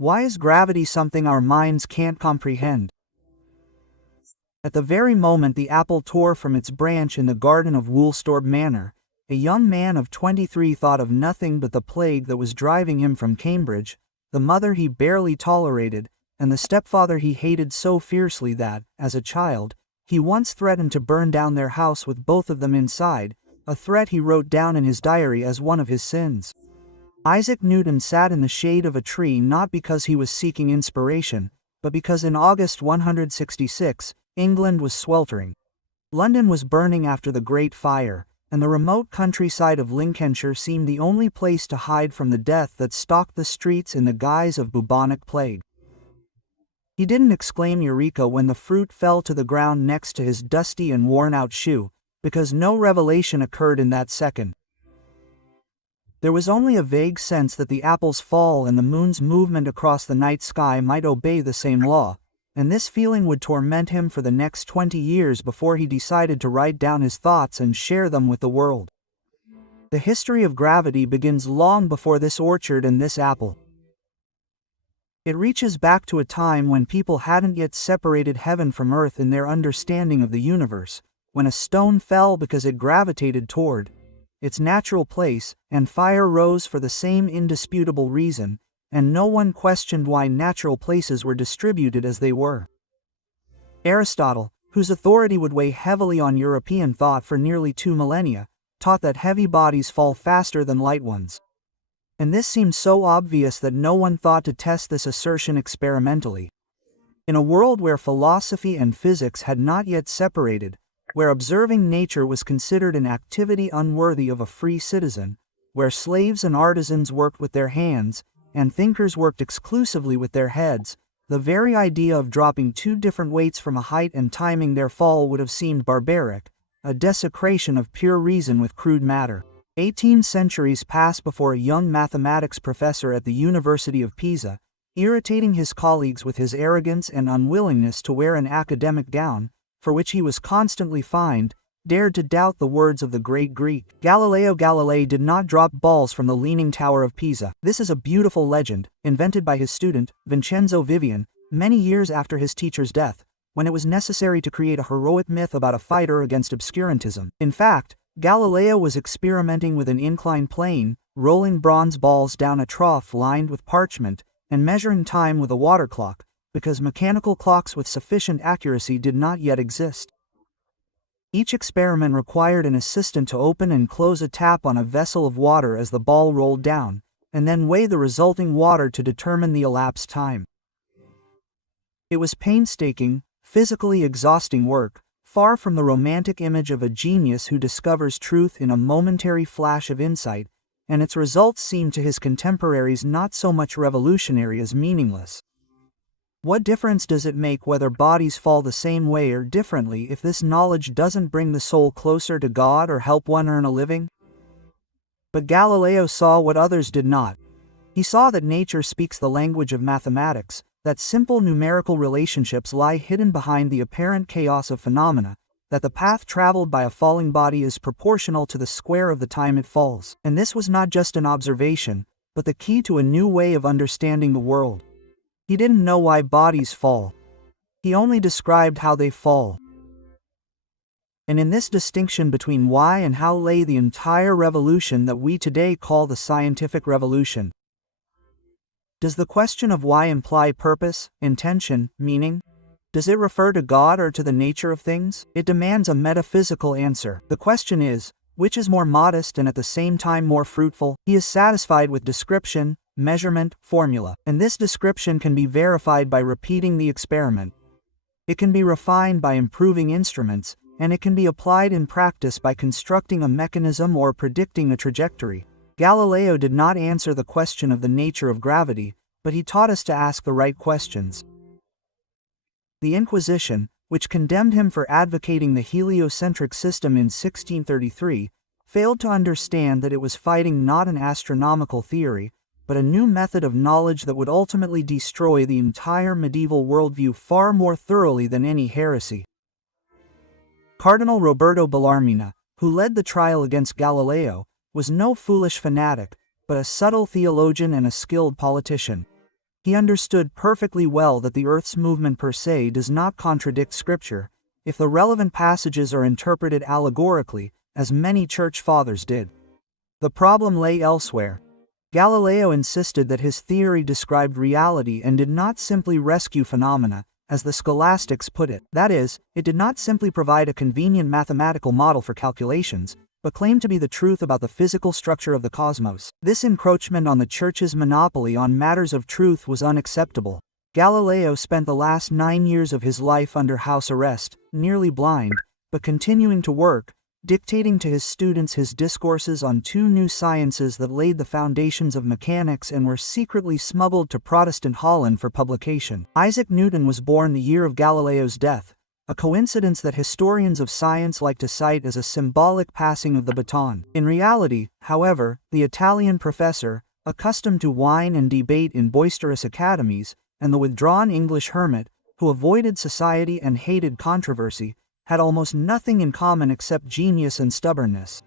Why is gravity something our minds can't comprehend? At the very moment the apple tore from its branch in the garden of Woolsthorpe Manor, a young man of 23 thought of nothing but the plague that was driving him from Cambridge, the mother he barely tolerated, and the stepfather he hated so fiercely that, as a child, he once threatened to burn down their house with both of them inside, a threat he wrote down in his diary as one of his sins. Isaac Newton sat in the shade of a tree not because he was seeking inspiration, but because in August 166, England was sweltering. London was burning after the Great Fire, and the remote countryside of Lincolnshire seemed the only place to hide from the death that stalked the streets in the guise of bubonic plague. He didn't exclaim Eureka when the fruit fell to the ground next to his dusty and worn-out shoe, because no revelation occurred in that second. There was only a vague sense that the apple's fall and the moon's movement across the night sky might obey the same law, and this feeling would torment him for the next 20 years before he decided to write down his thoughts and share them with the world. The history of gravity begins long before this orchard and this apple. It reaches back to a time when people hadn't yet separated heaven from earth in their understanding of the universe, when a stone fell because it gravitated toward its natural place, and fire rose for the same indisputable reason, and no one questioned why natural places were distributed as they were. Aristotle, whose authority would weigh heavily on European thought for nearly 2 millennia, taught that heavy bodies fall faster than light ones. And this seemed so obvious that no one thought to test this assertion experimentally. In a world where philosophy and physics had not yet separated, where observing nature was considered an activity unworthy of a free citizen, where slaves and artisans worked with their hands, and thinkers worked exclusively with their heads, the very idea of dropping 2 different weights from a height and timing their fall would have seemed barbaric, a desecration of pure reason with crude matter. 18 centuries passed before a young mathematics professor at the University of Pisa, irritating his colleagues with his arrogance and unwillingness to wear an academic gown, for which he was constantly fined, dared to doubt the words of the great Greek. Galileo Galilei did not drop balls from the Leaning Tower of Pisa. This is a beautiful legend, invented by his student, Vincenzo Vivian, many years after his teacher's death, when it was necessary to create a heroic myth about a fighter against obscurantism. In fact, Galileo was experimenting with an inclined plane, rolling bronze balls down a trough lined with parchment, and measuring time with a water clock, because mechanical clocks with sufficient accuracy did not yet exist. Each experiment required an assistant to open and close a tap on a vessel of water as the ball rolled down, and then weigh the resulting water to determine the elapsed time. It was painstaking, physically exhausting work, far from the romantic image of a genius who discovers truth in a momentary flash of insight, and its results seemed to his contemporaries not so much revolutionary as meaningless. What difference does it make whether bodies fall the same way or differently if this knowledge doesn't bring the soul closer to God or help one earn a living? But Galileo saw what others did not. He saw that nature speaks the language of mathematics, that simple numerical relationships lie hidden behind the apparent chaos of phenomena, that the path traveled by a falling body is proportional to the square of the time it falls. And this was not just an observation, but the key to a new way of understanding the world. He didn't know why bodies fall. He only described how they fall. And in this distinction between why and how lay the entire revolution that we today call the scientific revolution. Does the question of why imply purpose, intention, meaning? Does it refer to God or to the nature of things? It demands a metaphysical answer. The question is, which is more modest and at the same time more fruitful? He is satisfied with description, measurement, formula, and this description can be verified by repeating the experiment. It can be refined by improving instruments, and it can be applied in practice by constructing a mechanism or predicting a trajectory. Galileo did not answer the question of the nature of gravity, but he taught us to ask the right questions. The Inquisition, which condemned him for advocating the heliocentric system in 1633, failed to understand that it was fighting not an astronomical theory, but a new method of knowledge that would ultimately destroy the entire medieval worldview far more thoroughly than any heresy. Cardinal Roberto Bellarmina, who led the trial against Galileo, was no foolish fanatic, but a subtle theologian and a skilled politician. He understood perfectly well that the Earth's movement per se does not contradict Scripture, if the relevant passages are interpreted allegorically, as many church fathers did. The problem lay elsewhere. Galileo insisted that his theory described reality and did not simply rescue phenomena, as the scholastics put it. That is, it did not simply provide a convenient mathematical model for calculations, but claimed to be the truth about the physical structure of the cosmos. This encroachment on the Church's monopoly on matters of truth was unacceptable. Galileo spent the last 9 years of his life under house arrest, nearly blind, but continuing to work, dictating to his students his discourses on 2 new sciences that laid the foundations of mechanics and were secretly smuggled to Protestant Holland for publication. Isaac Newton was born the year of Galileo's death, a coincidence that historians of science like to cite as a symbolic passing of the baton. In reality, however, the Italian professor, accustomed to wine and debate in boisterous academies, and the withdrawn English hermit, who avoided society and hated controversy, had almost nothing in common except genius and stubbornness.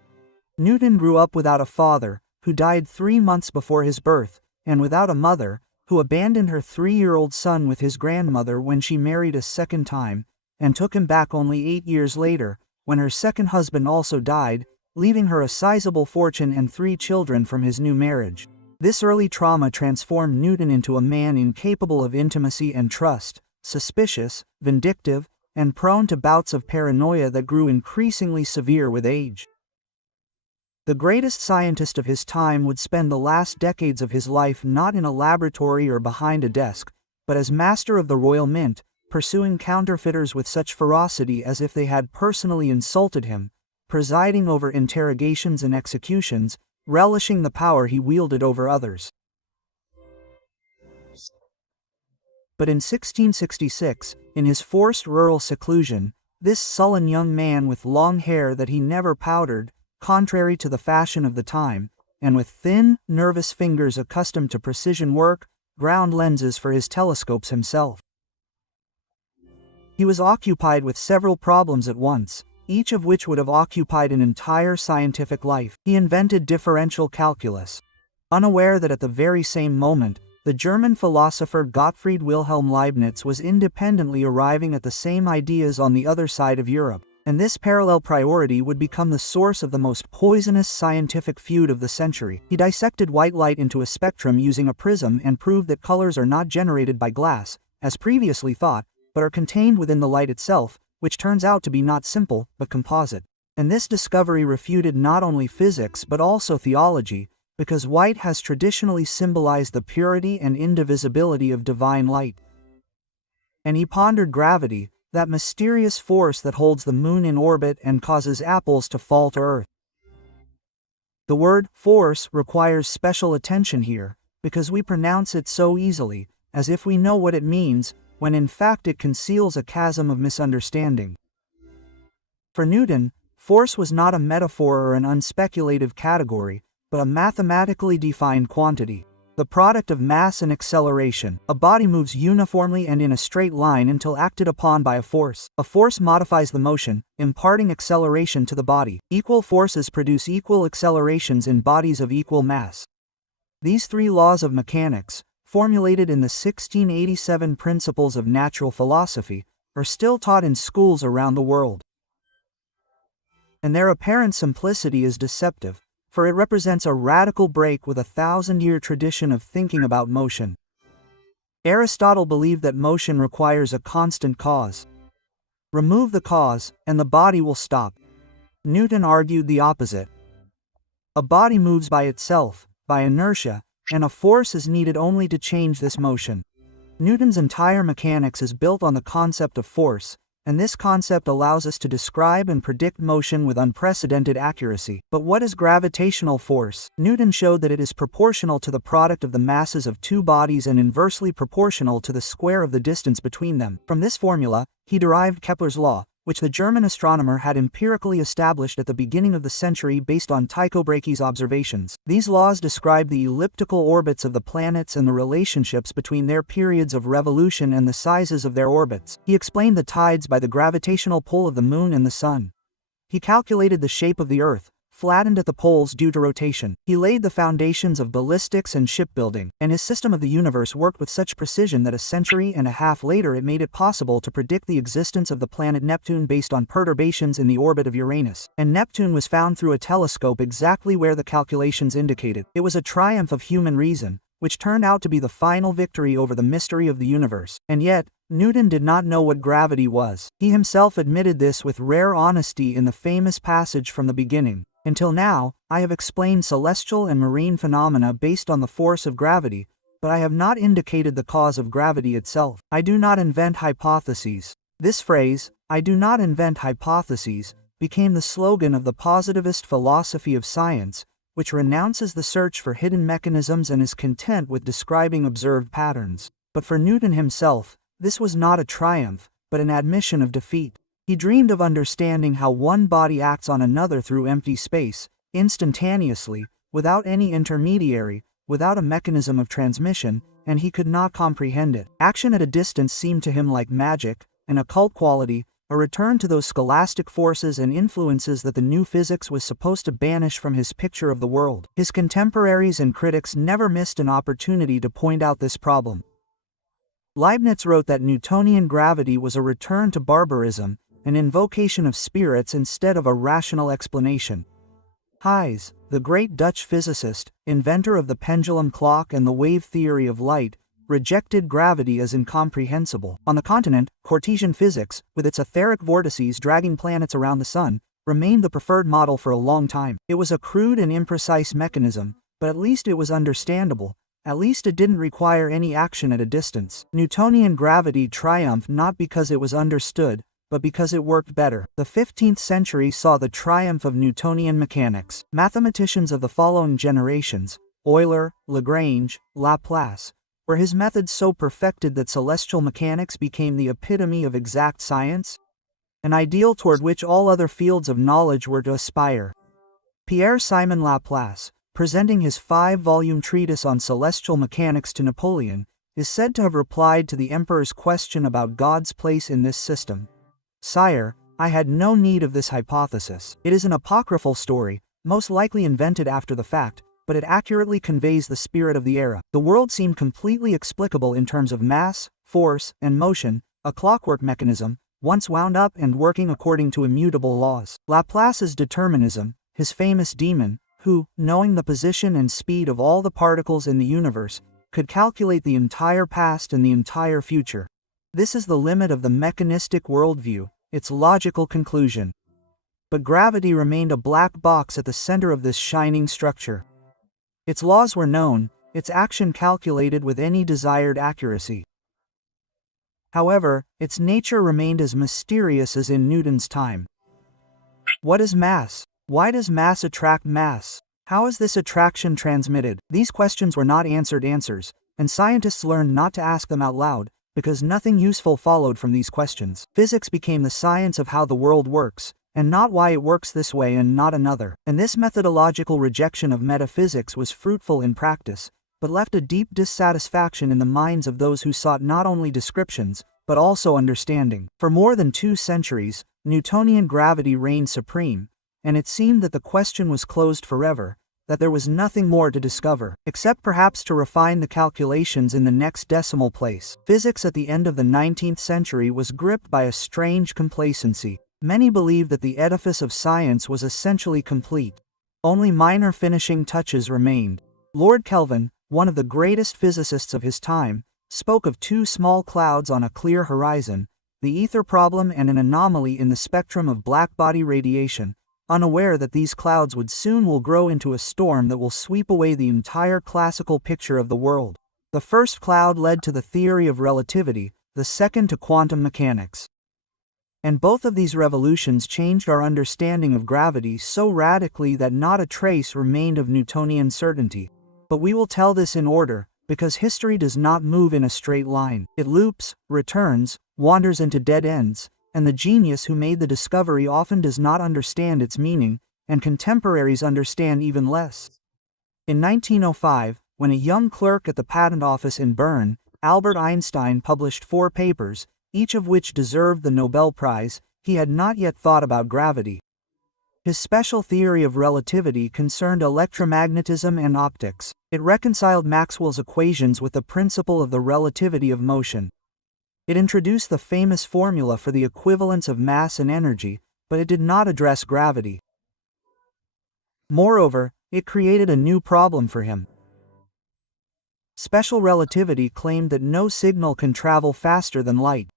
Newton grew up without a father, who died 3 months before his birth, and without a mother, who abandoned her 3-year-old son with his grandmother when she married a second time, and took him back only 8 years later, when her second husband also died, leaving her a sizable fortune and 3 children from his new marriage. This early trauma transformed Newton into a man incapable of intimacy and trust, suspicious, vindictive, and prone to bouts of paranoia that grew increasingly severe with age. The greatest scientist of his time would spend the last decades of his life not in a laboratory or behind a desk, but as master of the Royal Mint, pursuing counterfeiters with such ferocity as if they had personally insulted him, presiding over interrogations and executions, relishing the power he wielded over others. But in 1666, in his forced rural seclusion, this sullen young man with long hair that he never powdered, contrary to the fashion of the time, and with thin, nervous fingers accustomed to precision work, ground lenses for his telescopes himself. He was occupied with several problems at once, each of which would have occupied an entire scientific life. He invented differential calculus, unaware that at the very same moment, the German philosopher Gottfried Wilhelm Leibniz was independently arriving at the same ideas on the other side of Europe, and this parallel priority would become the source of the most poisonous scientific feud of the century. He dissected white light into a spectrum using a prism and proved that colors are not generated by glass, as previously thought, but are contained within the light itself, which turns out to be not simple, but composite. And this discovery refuted not only physics but also theology, because white has traditionally symbolized the purity and indivisibility of divine light. And he pondered gravity, that mysterious force that holds the moon in orbit and causes apples to fall to Earth. The word force requires special attention here, because we pronounce it so easily, as if we know what it means, when in fact it conceals a chasm of misunderstanding. For Newton, force was not a metaphor or an unspeculative category, but a mathematically defined quantity, the product of mass and acceleration. A body moves uniformly and in a straight line until acted upon by a force. A force modifies the motion, imparting acceleration to the body. Equal forces produce equal accelerations in bodies of equal mass. These 3 laws of mechanics, formulated in the 1687 Principles of Natural Philosophy, are still taught in schools around the world. And their apparent simplicity is deceptive, for it represents a radical break with a 1,000-year tradition of thinking about motion. Aristotle believed that motion requires a constant cause. Remove the cause, and the body will stop. Newton argued the opposite. A body moves by itself, by inertia, and a force is needed only to change this motion. Newton's entire mechanics is built on the concept of force, and this concept allows us to describe and predict motion with unprecedented accuracy. But what is gravitational force? Newton showed that it is proportional to the product of the masses of 2 bodies and inversely proportional to the square of the distance between them. From this formula, he derived Kepler's law, which the German astronomer had empirically established at the beginning of the century based on Tycho Brahe's observations. These laws describe the elliptical orbits of the planets and the relationships between their periods of revolution and the sizes of their orbits. He explained the tides by the gravitational pull of the moon and the sun. He calculated the shape of the Earth, flattened at the poles due to rotation. He laid the foundations of ballistics and shipbuilding, and his system of the universe worked with such precision that a century and a half later it made it possible to predict the existence of the planet Neptune based on perturbations in the orbit of Uranus. And Neptune was found through a telescope exactly where the calculations indicated. It was a triumph of human reason, which turned out to be the final victory over the mystery of the universe. And yet, Newton did not know what gravity was. He himself admitted this with rare honesty in the famous passage from the beginning. Until now, I have explained celestial and marine phenomena based on the force of gravity, but I have not indicated the cause of gravity itself. I do not invent hypotheses. This phrase, I do not invent hypotheses, became the slogan of the positivist philosophy of science, which renounces the search for hidden mechanisms and is content with describing observed patterns. But for Newton himself, this was not a triumph, but an admission of defeat. He dreamed of understanding how one body acts on another through empty space, instantaneously, without any intermediary, without a mechanism of transmission, and he could not comprehend it. Action at a distance seemed to him like magic, an occult quality, a return to those scholastic forces and influences that the new physics was supposed to banish from his picture of the world. His contemporaries and critics never missed an opportunity to point out this problem. Leibniz wrote that Newtonian gravity was a return to barbarism, an invocation of spirits instead of a rational explanation. Huygens, the great Dutch physicist, inventor of the pendulum clock and the wave theory of light, rejected gravity as incomprehensible. On the continent, Cartesian physics, with its etheric vortices dragging planets around the sun, remained the preferred model for a long time. It was a crude and imprecise mechanism, but at least it was understandable. At least it didn't require any action at a distance. Newtonian gravity triumphed not because it was understood, but because it worked better. The 15th century saw the triumph of Newtonian mechanics. Mathematicians of the following generations, Euler, Lagrange, Laplace, were his methods so perfected that celestial mechanics became the epitome of exact science, an ideal toward which all other fields of knowledge were to aspire. Pierre-Simon Laplace, presenting his 5-volume treatise on celestial mechanics to Napoleon, is said to have replied to the emperor's question about God's place in this system. "Sire, I had no need of this hypothesis. It is an apocryphal story, most likely invented after the fact, but it accurately conveys the spirit of the era. The world seemed completely explicable in terms of mass, force, and motion, a clockwork mechanism, once wound up and working according to immutable laws." Laplace's determinism, his famous demon, who, knowing the position and speed of all the particles in the universe, could calculate the entire past and the entire future. This is the limit of the mechanistic worldview, its logical conclusion. But gravity remained a black box at the center of this shining structure. Its laws were known, its action calculated with any desired accuracy. However, its nature remained as mysterious as in Newton's time. What is mass? Why does mass attract mass? How is this attraction transmitted? These questions were not answered answers, and scientists learned not to ask them out loud, because nothing useful followed from these questions. Physics became the science of how the world works, and not why it works this way and not another. And this methodological rejection of metaphysics was fruitful in practice, but left a deep dissatisfaction in the minds of those who sought not only descriptions, but also understanding. For more than 2 centuries, Newtonian gravity reigned supreme, and it seemed that the question was closed forever, that there was nothing more to discover, except perhaps to refine the calculations in the next decimal place. Physics at the end of the 19th century was gripped by a strange complacency. Many believed that the edifice of science was essentially complete. Only minor finishing touches remained. Lord Kelvin, one of the greatest physicists of his time, spoke of 2 small clouds on a clear horizon, the ether problem and an anomaly in the spectrum of blackbody radiation, unaware that these clouds would soon will grow into a storm that will sweep away the entire classical picture of the world. The first cloud led to the theory of relativity, the second to quantum mechanics. And both of these revolutions changed our understanding of gravity so radically that not a trace remained of Newtonian certainty. But we will tell this in order, because history does not move in a straight line. It loops, returns, wanders into dead ends, and the genius who made the discovery often does not understand its meaning, and contemporaries understand even less. In 1905, when a young clerk at the patent office in Bern, Albert Einstein published 4 papers, each of which deserved the Nobel Prize, he had not yet thought about gravity. His special theory of relativity concerned electromagnetism and optics. It reconciled Maxwell's equations with the principle of the relativity of motion. It introduced the famous formula for the equivalence of mass and energy, but it did not address gravity. Moreover, it created a new problem for him. Special relativity claimed that no signal can travel faster than light.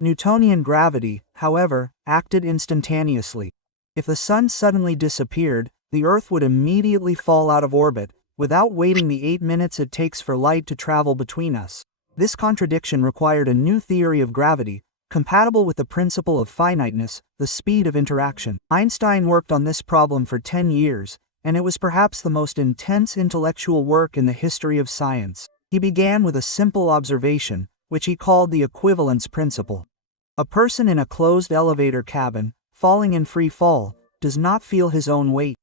Newtonian gravity, however, acted instantaneously. If the sun suddenly disappeared, the Earth would immediately fall out of orbit, without waiting the 8 minutes it takes for light to travel between us. This contradiction required a new theory of gravity, compatible with the principle of finiteness, the speed of interaction. Einstein worked on this problem for 10 years, and it was perhaps the most intense intellectual work in the history of science. He began with a simple observation, which he called the equivalence principle. A person in a closed elevator cabin, falling in free fall, does not feel his own weight.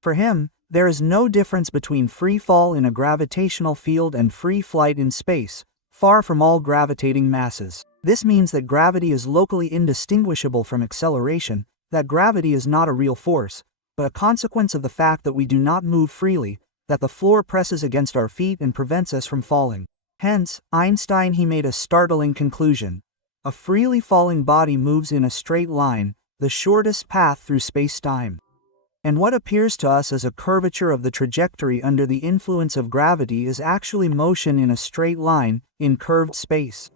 For him, there is no difference between free fall in a gravitational field and free flight in space, far from all gravitating masses. This means that gravity is locally indistinguishable from acceleration, that gravity is not a real force, but a consequence of the fact that we do not move freely, that the floor presses against our feet and prevents us from falling. Hence, Einstein made a startling conclusion. A freely falling body moves in a straight line, the shortest path through space-time. And what appears to us as a curvature of the trajectory under the influence of gravity is actually motion in a straight line, in curved space.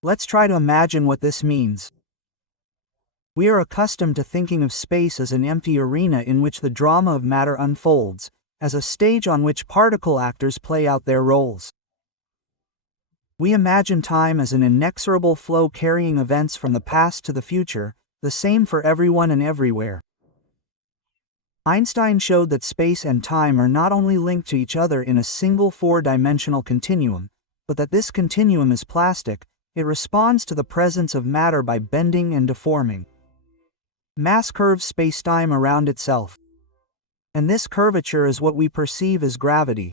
Let's try to imagine what this means. We are accustomed to thinking of space as an empty arena in which the drama of matter unfolds, as a stage on which particle actors play out their roles. We imagine time as an inexorable flow carrying events from the past to the future, the same for everyone and everywhere. Einstein showed that space and time are not only linked to each other in a single four-dimensional continuum, but that this continuum is plastic. It responds to the presence of matter by bending and deforming. Mass curves space-time around itself. And this curvature is what we perceive as gravity.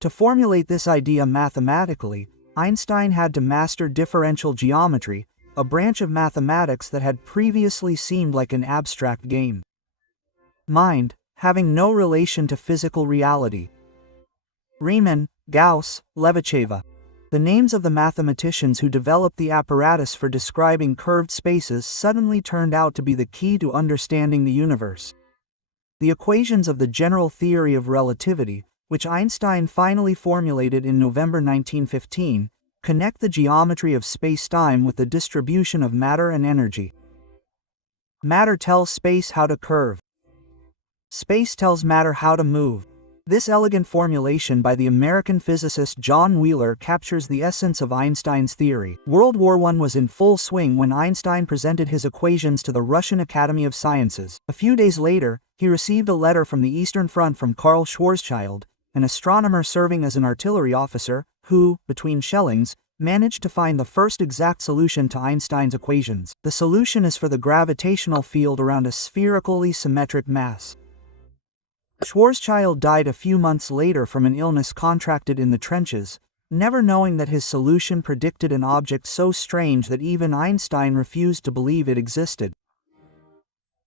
To formulate this idea mathematically, Einstein had to master differential geometry, a branch of mathematics that had previously seemed like an abstract game. Mind, having no relation to physical reality. Riemann, Gauss, Levacheva. The names of the mathematicians who developed the apparatus for describing curved spaces suddenly turned out to be the key to understanding the universe. The equations of the general theory of relativity, which Einstein finally formulated in November 1915, connect the geometry of space-time with the distribution of matter and energy. Matter tells space how to curve. Space tells matter how to move. This elegant formulation by the American physicist John Wheeler captures the essence of Einstein's theory. World War I was in full swing when Einstein presented his equations to the Russian Academy of Sciences. A few days later, he received a letter from the Eastern Front from Karl Schwarzschild, an astronomer serving as an artillery officer, who, between shellings, managed to find the first exact solution to Einstein's equations. The solution is for the gravitational field around a spherically symmetric mass. Schwarzschild died a few months later from an illness contracted in the trenches, never knowing that his solution predicted an object so strange that even Einstein refused to believe it existed.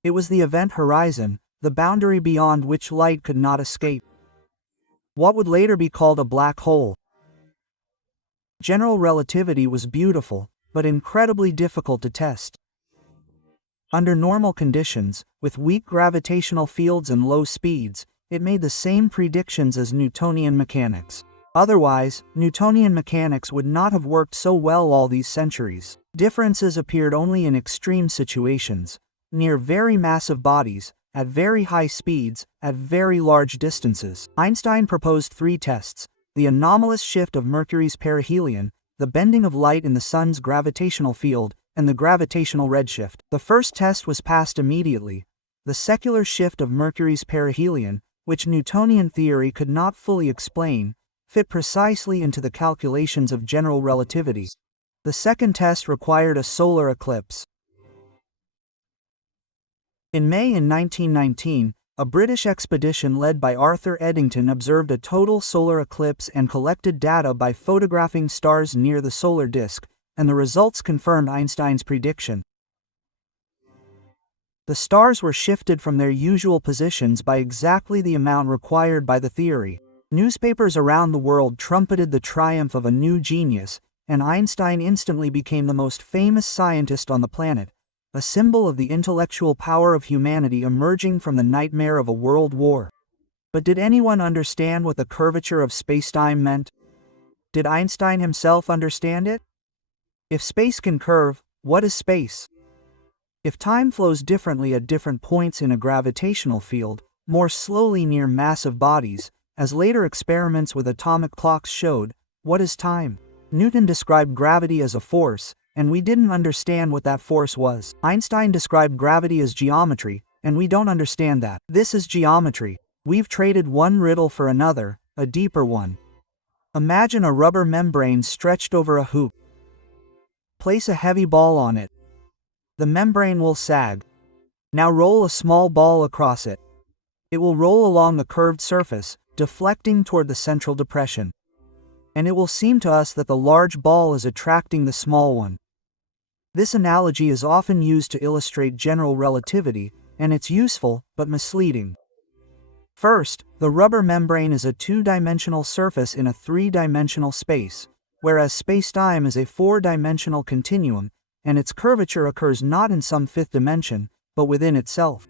It was the event horizon, the boundary beyond which light could not escape. What would later be called a black hole. General relativity was beautiful, but incredibly difficult to test. Under normal conditions, with weak gravitational fields and low speeds, it made the same predictions as Newtonian mechanics. Otherwise, Newtonian mechanics would not have worked so well all these centuries. Differences appeared only in extreme situations, near very massive bodies, at very high speeds, at very large distances. Einstein proposed three tests: the anomalous shift of Mercury's perihelion, the bending of light in the sun's gravitational field, and the gravitational redshift. The first test was passed immediately. The secular shift of Mercury's perihelion, which Newtonian theory could not fully explain, fit precisely into the calculations of general relativity. The second test required a solar eclipse. In May 1919, a British expedition led by Arthur Eddington observed a total solar eclipse and collected data by photographing stars near the solar disk, and the results confirmed Einstein's prediction. The stars were shifted from their usual positions by exactly the amount required by the theory. Newspapers around the world trumpeted the triumph of a new genius, and Einstein instantly became the most famous scientist on the planet, a symbol of the intellectual power of humanity emerging from the nightmare of a world war. But did anyone understand what the curvature of space-time meant? Did Einstein himself understand it? If space can curve, what is space? If time flows differently at different points in a gravitational field, more slowly near massive bodies, as later experiments with atomic clocks showed, what is time? Newton described gravity as a force, and we didn't understand what that force was. Einstein described gravity as geometry, and we don't understand that. This is geometry. We've traded one riddle for another, a deeper one. Imagine a rubber membrane stretched over a hoop. Place a heavy ball on it. The membrane will sag. Now roll a small ball across it. It will roll along the curved surface, deflecting toward the central depression. And it will seem to us that the large ball is attracting the small one. This analogy is often used to illustrate general relativity, and it's useful, but misleading. First, the rubber membrane is a two-dimensional surface in a three-dimensional space, whereas space-time is a four-dimensional continuum, and its curvature occurs not in some fifth dimension, but within itself.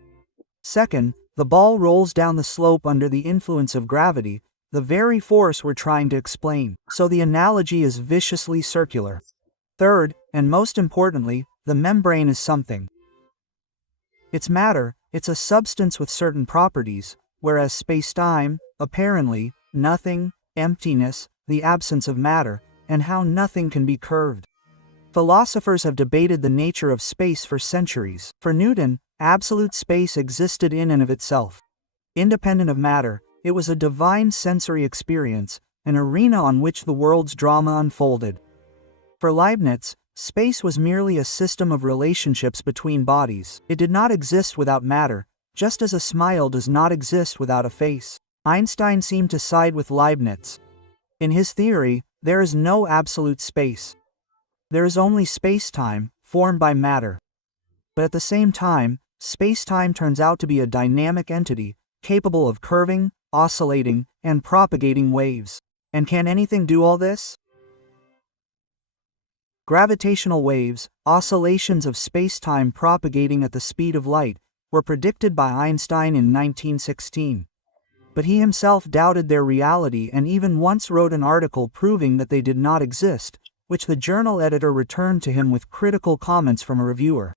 Second, the ball rolls down the slope under the influence of gravity, the very force we're trying to explain. So the analogy is viciously circular. Third, and most importantly, the membrane is something. It's matter, it's a substance with certain properties, whereas space-time, apparently, nothing, emptiness, the absence of matter, and how nothing can be curved. Philosophers have debated the nature of space for centuries. For Newton, absolute space existed in and of itself. Independent of matter, it was a divine sensory experience, an arena on which the world's drama unfolded. For Leibniz, space was merely a system of relationships between bodies. It did not exist without matter, just as a smile does not exist without a face. Einstein seemed to side with Leibniz. In his theory, there is no absolute space. There is only space-time, formed by matter. But at the same time, space-time turns out to be a dynamic entity, capable of curving, oscillating, and propagating waves. And can anything do all this? Gravitational waves, oscillations of space-time propagating at the speed of light, were predicted by Einstein in 1916. But he himself doubted their reality and even once wrote an article proving that they did not exist, which the journal editor returned to him with critical comments from a reviewer.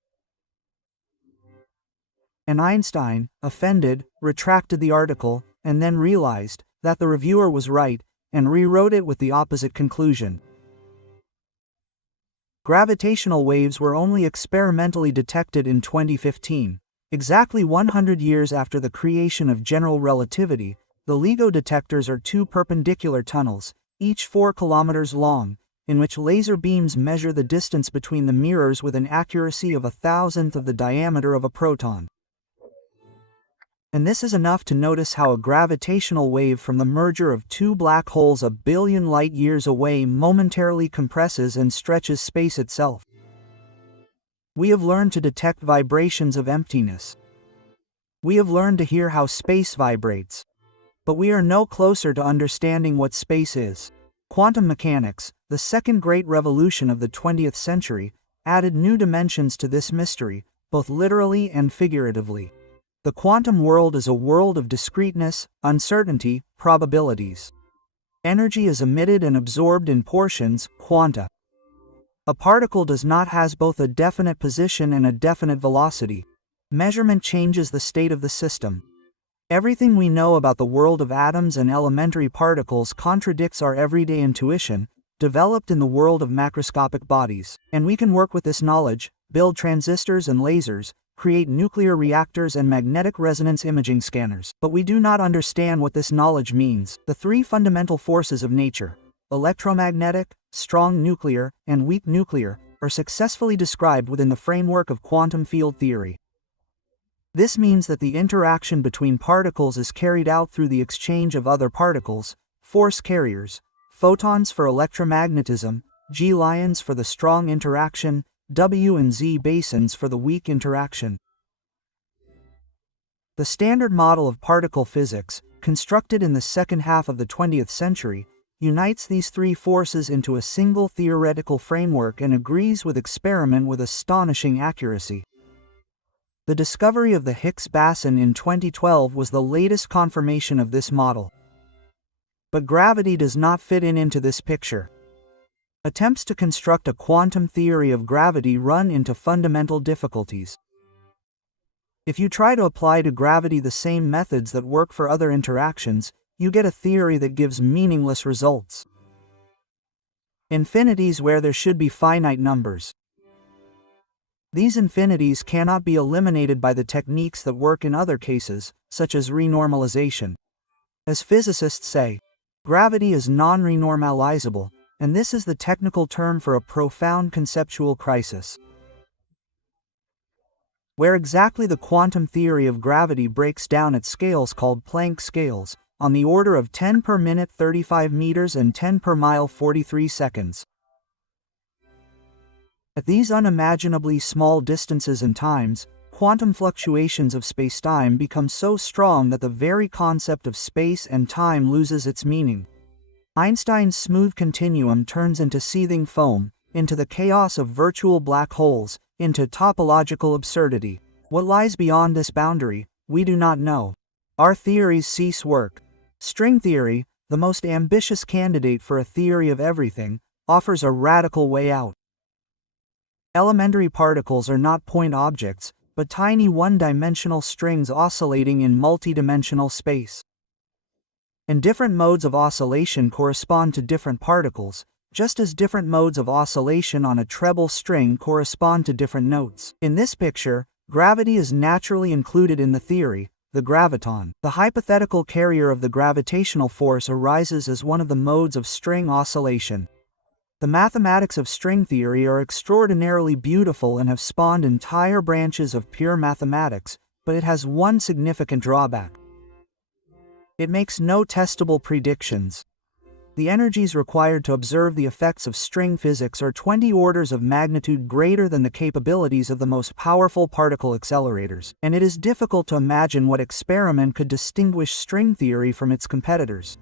And Einstein, offended, retracted the article, and then realized that the reviewer was right, and rewrote it with the opposite conclusion. Gravitational waves were only experimentally detected in 2015. Exactly 100 years after the creation of general relativity, the LIGO detectors are two perpendicular tunnels, each 4 kilometers long, in which laser beams measure the distance between the mirrors with an accuracy of 1,000th of the diameter of a proton. And this is enough to notice how a gravitational wave from the merger of two black holes a billion light-years away momentarily compresses and stretches space itself. We have learned to detect vibrations of emptiness. We have learned to hear how space vibrates. But we are no closer to understanding what space is. Quantum mechanics, the second great revolution of the 20th century, added new dimensions to this mystery, both literally and figuratively. The quantum world is a world of discreteness, uncertainty, probabilities. Energy is emitted and absorbed in portions, quanta. A particle does not have both a definite position and a definite velocity. Measurement changes the state of the system. Everything we know about the world of atoms and elementary particles contradicts our everyday intuition, developed in the world of macroscopic bodies. And we can work with this knowledge, build transistors and lasers, create nuclear reactors and magnetic resonance imaging scanners. But we do not understand what this knowledge means. The three fundamental forces of nature, electromagnetic, strong nuclear, and weak nuclear, are successfully described within the framework of quantum field theory. This means that the interaction between particles is carried out through the exchange of other particles, force carriers, photons for electromagnetism, G-lions for the strong interaction, W and Z basins for the weak interaction. The standard model of particle physics, constructed in the second half of the 20th century, unites these three forces into a single theoretical framework and agrees with experiment with astonishing accuracy. The discovery of the Higgs boson in 2012 was the latest confirmation of this model. But gravity does not fit into this picture. Attempts to construct a quantum theory of gravity run into fundamental difficulties. If you try to apply to gravity the same methods that work for other interactions, you get a theory that gives meaningless results. Infinities where there should be finite numbers. These infinities cannot be eliminated by the techniques that work in other cases, such as renormalization. As physicists say, gravity is non-renormalizable, and this is the technical term for a profound conceptual crisis. Where exactly the quantum theory of gravity breaks down at scales called Planck scales, on the order of 10 per minute 35 meters and 10 per mile 43 seconds. At these unimaginably small distances and times, quantum fluctuations of spacetime become so strong that the very concept of space and time loses its meaning. Einstein's smooth continuum turns into seething foam, into the chaos of virtual black holes, into topological absurdity. What lies beyond this boundary, we do not know. Our theories cease work. String theory, the most ambitious candidate for a theory of everything, offers a radical way out. Elementary particles are not point objects, but tiny one-dimensional strings oscillating in multidimensional space. And different modes of oscillation correspond to different particles, just as different modes of oscillation on a treble string correspond to different notes. In this picture, gravity is naturally included in the theory, the graviton. The hypothetical carrier of the gravitational force arises as one of the modes of string oscillation. The mathematics of string theory are extraordinarily beautiful and have spawned entire branches of pure mathematics, but it has one significant drawback. It makes no testable predictions. The energies required to observe the effects of string physics are 20 orders of magnitude greater than the capabilities of the most powerful particle accelerators, and it is difficult to imagine what experiment could distinguish string theory from its competitors.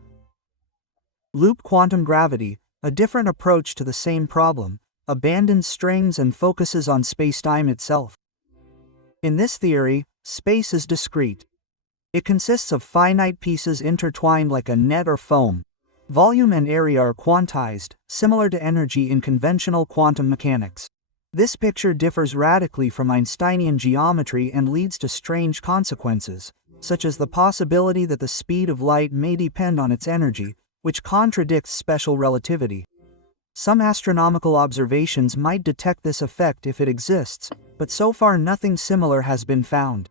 Loop quantum gravity, a different approach to the same problem, abandons strings and focuses on spacetime itself. In this theory, space is discrete. It consists of finite pieces intertwined like a net or foam. Volume and area are quantized, similar to energy in conventional quantum mechanics. This picture differs radically from Einsteinian geometry and leads to strange consequences, such as the possibility that the speed of light may depend on its energy, which contradicts special relativity. Some astronomical observations might detect this effect if it exists, but so far nothing similar has been found.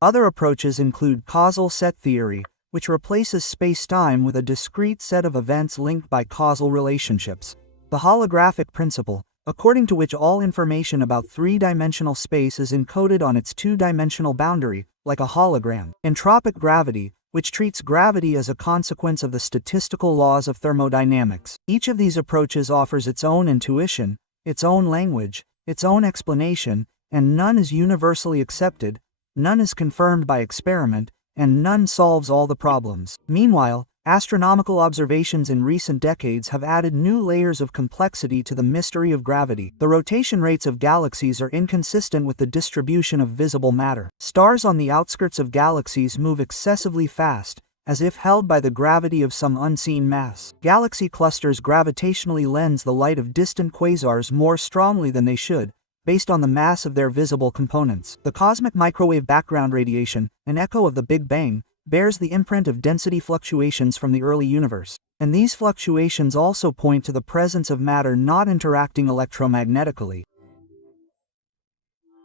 Other approaches include causal set theory, which replaces space-time with a discrete set of events linked by causal relationships. The holographic principle, according to which all information about three-dimensional space is encoded on its two-dimensional boundary, like a hologram. Entropic gravity, which treats gravity as a consequence of the statistical laws of thermodynamics. Each of these approaches offers its own intuition, its own language, its own explanation, and none is universally accepted, none is confirmed by experiment, and none solves all the problems. Meanwhile, astronomical observations in recent decades have added new layers of complexity to the mystery of gravity. The rotation rates of galaxies are inconsistent with the distribution of visible matter. Stars on the outskirts of galaxies move excessively fast, as if held by the gravity of some unseen mass. Galaxy clusters gravitationally lens the light of distant quasars more strongly than they should, based on the mass of their visible components. The cosmic microwave background radiation, an echo of the Big Bang, bears the imprint of density fluctuations from the early universe. And these fluctuations also point to the presence of matter not interacting electromagnetically.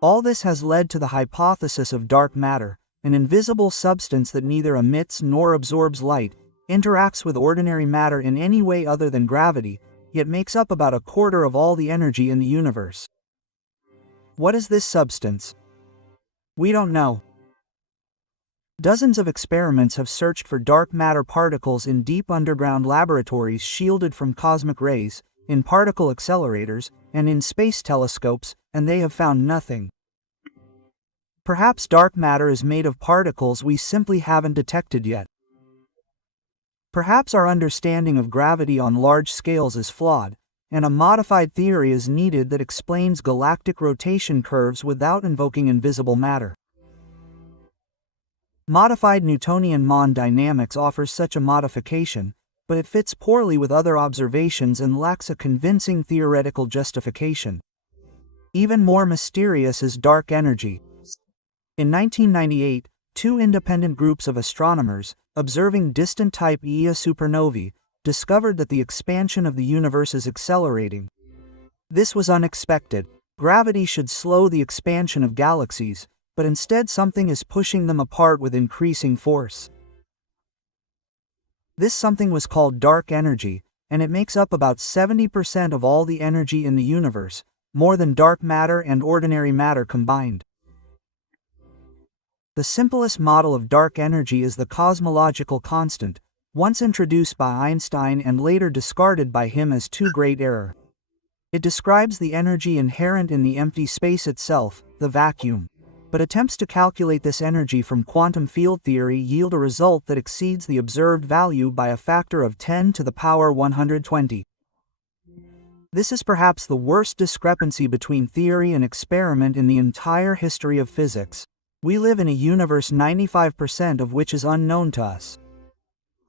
All this has led to the hypothesis of dark matter, an invisible substance that neither emits nor absorbs light, interacts with ordinary matter in any way other than gravity, yet makes up about a quarter of all the energy in the universe. What is this substance? We don't know. Dozens of experiments have searched for dark matter particles in deep underground laboratories shielded from cosmic rays, in particle accelerators, and in space telescopes, and they have found nothing. Perhaps dark matter is made of particles we simply haven't detected yet. Perhaps our understanding of gravity on large scales is flawed, and a modified theory is needed that explains galactic rotation curves without invoking invisible matter. Modified Newtonian Mond dynamics offers such a modification, but it fits poorly with other observations and lacks a convincing theoretical justification. Even more mysterious is dark energy. In 1998, two independent groups of astronomers, observing distant type Ia supernovae, discovered that the expansion of the universe is accelerating. This was unexpected. Gravity should slow the expansion of galaxies, but instead something is pushing them apart with increasing force. This something was called dark energy, and it makes up about 70% of all the energy in the universe, more than dark matter and ordinary matter combined. The simplest model of dark energy is the cosmological constant, once introduced by Einstein and later discarded by him as too great error. It describes the energy inherent in the empty space itself, the vacuum. But attempts to calculate this energy from quantum field theory yield a result that exceeds the observed value by a factor of 10 to the power 120. This is perhaps the worst discrepancy between theory and experiment in the entire history of physics. We live in a universe 95% of which is unknown to us.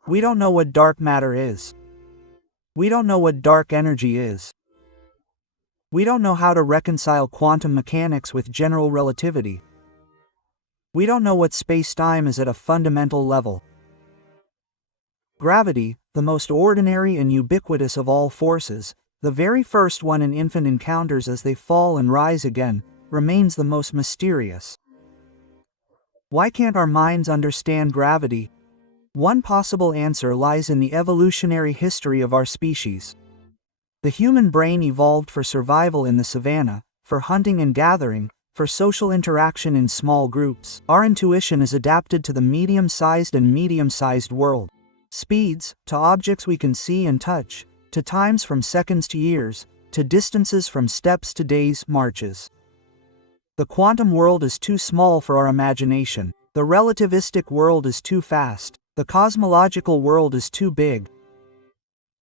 We don't know what dark matter is. We don't know what dark energy is. We don't know how to reconcile quantum mechanics with general relativity. We don't know what space-time is at a fundamental level. Gravity, the most ordinary and ubiquitous of all forces, the very first one an infant encounters as they fall and rise again, remains the most mysterious. Why can't our minds understand gravity? One possible answer lies in the evolutionary history of our species. The human brain evolved for survival in the savannah, for hunting and gathering, for social interaction in small groups. Our intuition is adapted to the medium-sized and medium-sized world. Speeds, to objects we can see and touch, to times from seconds to years, to distances from steps to days, marches. The quantum world is too small for our imagination. The relativistic world is too fast. The cosmological world is too big.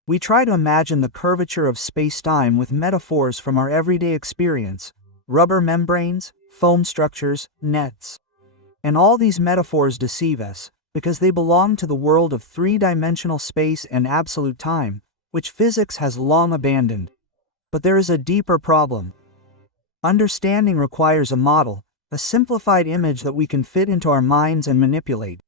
We try to imagine the curvature of space-time with metaphors from our everyday experience: rubber membranes, foam structures, nets. And all these metaphors deceive us, because they belong to the world of three-dimensional space and absolute time, which physics has long abandoned. But there is a deeper problem. Understanding requires a model, a simplified image that we can fit into our minds and manipulate.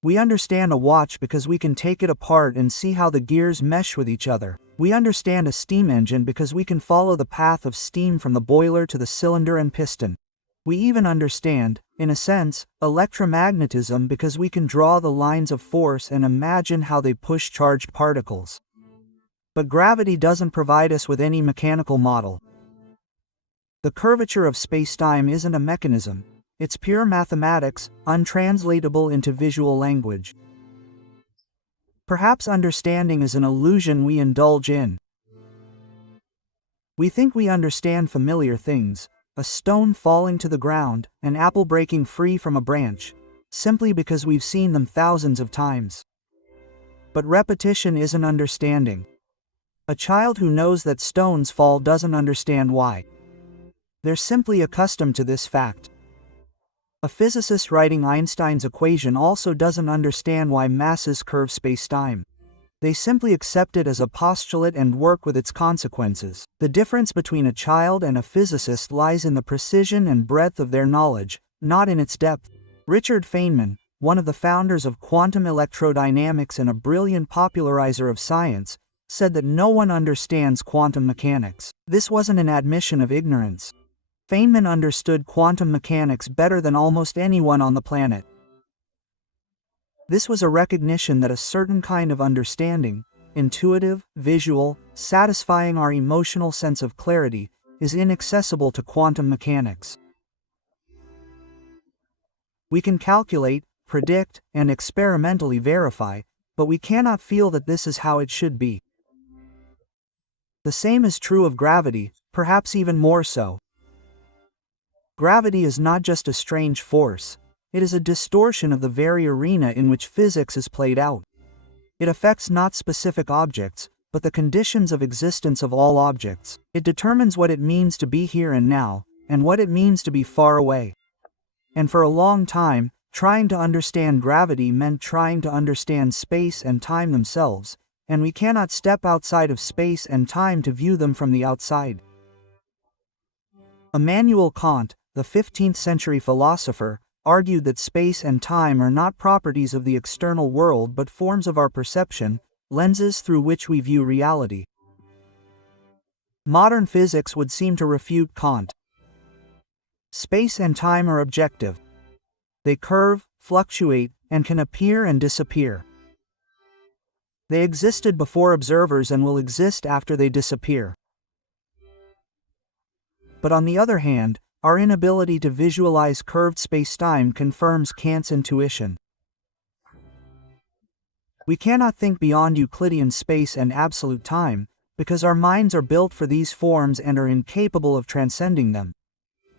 We understand a watch because we can take it apart and see how the gears mesh with each other. We understand a steam engine because we can follow the path of steam from the boiler to the cylinder and piston. We even understand, in a sense, electromagnetism because we can draw the lines of force and imagine how they push charged particles. But gravity doesn't provide us with any mechanical model. The curvature of space-time isn't a mechanism. It's pure mathematics, untranslatable into visual language. Perhaps understanding is an illusion we indulge in. We think we understand familiar things, a stone falling to the ground, an apple breaking free from a branch, simply because we've seen them thousands of times. But repetition isn't understanding. A child who knows that stones fall doesn't understand why. They're simply accustomed to this fact. A physicist writing Einstein's equation also doesn't understand why masses curve space-time. They simply accept it as a postulate and work with its consequences. The difference between a child and a physicist lies in the precision and breadth of their knowledge, not in its depth. Richard Feynman, one of the founders of quantum electrodynamics and a brilliant popularizer of science, said that no one understands quantum mechanics. This wasn't an admission of ignorance. Feynman understood quantum mechanics better than almost anyone on the planet. This was a recognition that a certain kind of understanding, intuitive, visual, satisfying our emotional sense of clarity, is inaccessible to quantum mechanics. We can calculate, predict, and experimentally verify, but we cannot feel that this is how it should be. The same is true of gravity, perhaps even more so. Gravity is not just a strange force, it is a distortion of the very arena in which physics is played out. It affects not specific objects, but the conditions of existence of all objects. It determines what it means to be here and now, and what it means to be far away. And for a long time, trying to understand gravity meant trying to understand space and time themselves, and we cannot step outside of space and time to view them from the outside. Immanuel Kant, the 15th century philosopher, argued that space and time are not properties of the external world but forms of our perception, lenses through which we view reality. Modern physics would seem to refute Kant. Space and time are objective. They curve, fluctuate, and can appear and disappear. They existed before observers and will exist after they disappear. But on the other hand, our inability to visualize curved space-time confirms Kant's intuition. We cannot think beyond Euclidean space and absolute time, because our minds are built for these forms and are incapable of transcending them.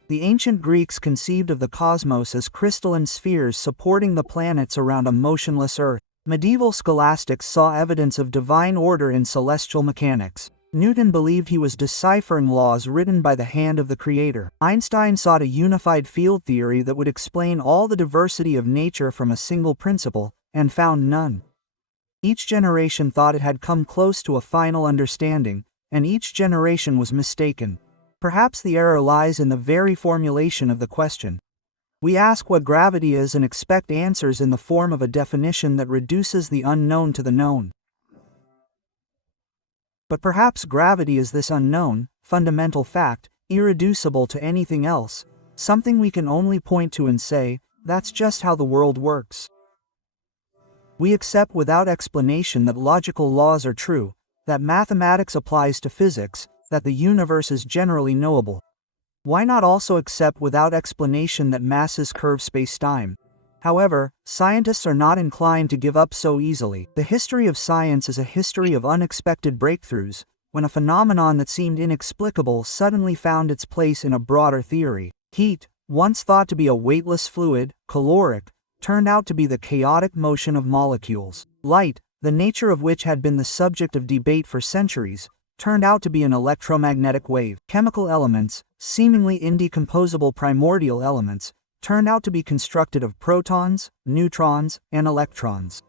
The ancient Greeks conceived of the cosmos as crystalline spheres supporting the planets around a motionless Earth. Medieval scholastics saw evidence of divine order in celestial mechanics. Newton believed he was deciphering laws written by the hand of the Creator. Einstein sought a unified field theory that would explain all the diversity of nature from a single principle, and found none. Each generation thought it had come close to a final understanding, and each generation was mistaken. Perhaps the error lies in the very formulation of the question. We ask what gravity is and expect answers in the form of a definition that reduces the unknown to the known. But perhaps gravity is this unknown, fundamental fact, irreducible to anything else, something we can only point to and say, that's just how the world works. We accept without explanation that logical laws are true, that mathematics applies to physics, that the universe is generally knowable. Why not also accept without explanation that masses curve space-time? However, scientists are not inclined to give up so easily. The history of science is a history of unexpected breakthroughs, when a phenomenon that seemed inexplicable suddenly found its place in a broader theory. Heat, once thought to be a weightless fluid, caloric, turned out to be the chaotic motion of molecules. Light, the nature of which had been the subject of debate for centuries, turned out to be an electromagnetic wave. Chemical elements, seemingly indecomposable primordial elements, turned out to be constructed of protons, neutrons, and electrons.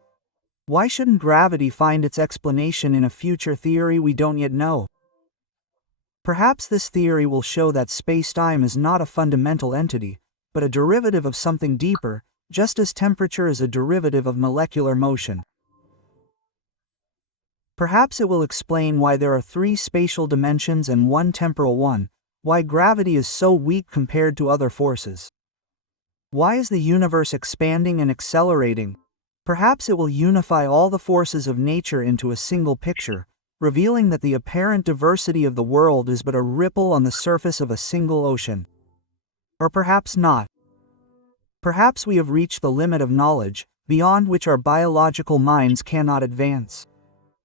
Why shouldn't gravity find its explanation in a future theory we don't yet know? Perhaps this theory will show that space-time is not a fundamental entity, but a derivative of something deeper, just as temperature is a derivative of molecular motion. Perhaps it will explain why there are 3 spatial dimensions and 1 temporal one, why gravity is so weak compared to other forces. Why is the universe expanding and accelerating? Perhaps it will unify all the forces of nature into a single picture, revealing that the apparent diversity of the world is but a ripple on the surface of a single ocean. Or perhaps not. Perhaps we have reached the limit of knowledge, beyond which our biological minds cannot advance.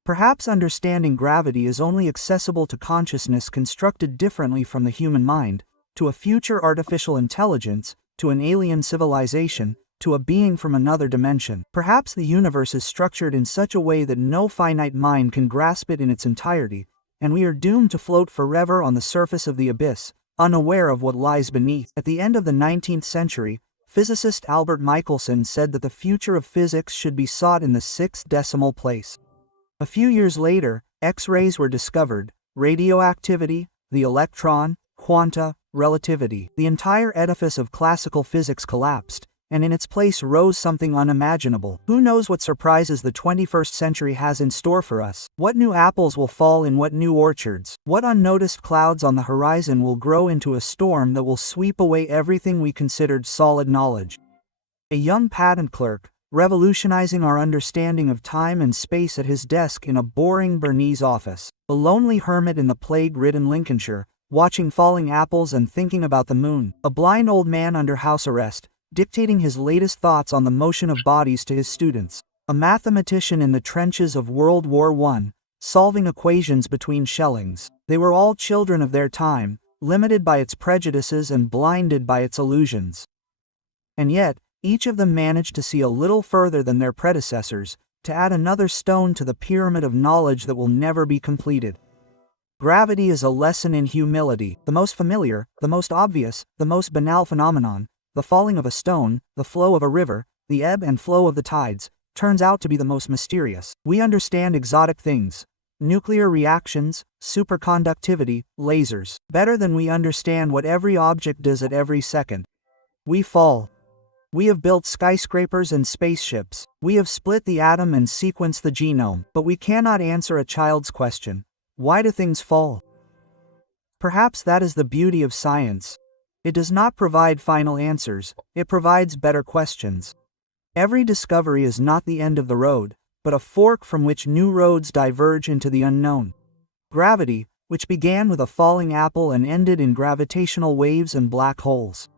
Perhaps understanding gravity is only accessible to consciousness constructed differently from the human mind, to a future artificial intelligence, to an alien civilization, to a being from another dimension. Perhaps the universe is structured in such a way that no finite mind can grasp it in its entirety, and we are doomed to float forever on the surface of the abyss, unaware of what lies beneath. At the end of the 19th century, physicist Albert Michelson said that the future of physics should be sought in the 6th decimal place. A few years later, X-rays were discovered, radioactivity, the electron, quanta, relativity. The entire edifice of classical physics collapsed, and in its place rose something unimaginable. Who knows what surprises the 21st century has in store for us? What new apples will fall in what new orchards? What unnoticed clouds on the horizon will grow into a storm that will sweep away everything we considered solid knowledge? A young patent clerk, revolutionizing our understanding of time and space at his desk in a boring Bernese office. A lonely hermit in the plague-ridden Lincolnshire, watching falling apples and thinking about the moon. A blind old man under house arrest, dictating his latest thoughts on the motion of bodies to his students. A mathematician in the trenches of World War I, solving equations between shellings. They were all children of their time, limited by its prejudices and blinded by its illusions. And yet, each of them managed to see a little further than their predecessors, to add another stone to the pyramid of knowledge that will never be completed. Gravity is a lesson in humility, the most familiar, the most obvious, the most banal phenomenon, the falling of a stone, the flow of a river, the ebb and flow of the tides, turns out to be the most mysterious. We understand exotic things, nuclear reactions, superconductivity, lasers, better than we understand what every object does at every second. We fall. We have built skyscrapers and spaceships. We have split the atom and sequenced the genome, but we cannot answer a child's question. Why do things fall? Perhaps that is the beauty of science. It does not provide final answers, it provides better questions. Every discovery is not the end of the road, but a fork from which new roads diverge into the unknown. Gravity, which began with a falling apple and ended in gravitational waves and black holes,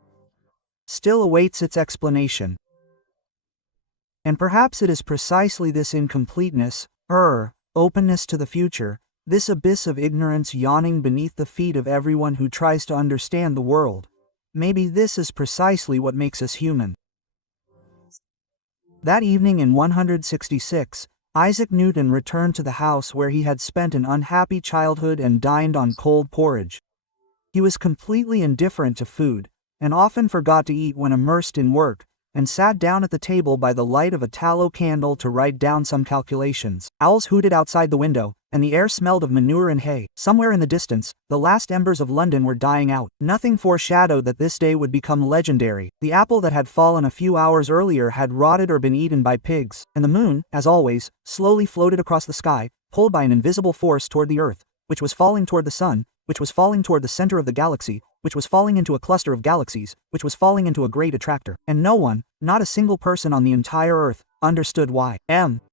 still awaits its explanation. And perhaps it is precisely this incompleteness, openness to the future, this abyss of ignorance yawning beneath the feet of everyone who tries to understand the world. Maybe this is precisely what makes us human. That evening in 166, Isaac Newton returned to the house where he had spent an unhappy childhood and dined on cold porridge. He was completely indifferent to food, and often forgot to eat when immersed in work, and sat down at the table by the light of a tallow candle to write down some calculations. Owls hooted outside the window, and the air smelled of manure and hay. Somewhere in the distance, the last embers of London were dying out. Nothing foreshadowed that this day would become legendary. The apple that had fallen a few hours earlier had rotted or been eaten by pigs, and the moon, as always, slowly floated across the sky, pulled by an invisible force toward the earth, which was falling toward the sun, which was falling toward the center of the galaxy, which was falling into a cluster of galaxies, which was falling into a great attractor. And no one, not a single person on the entire earth, understood why.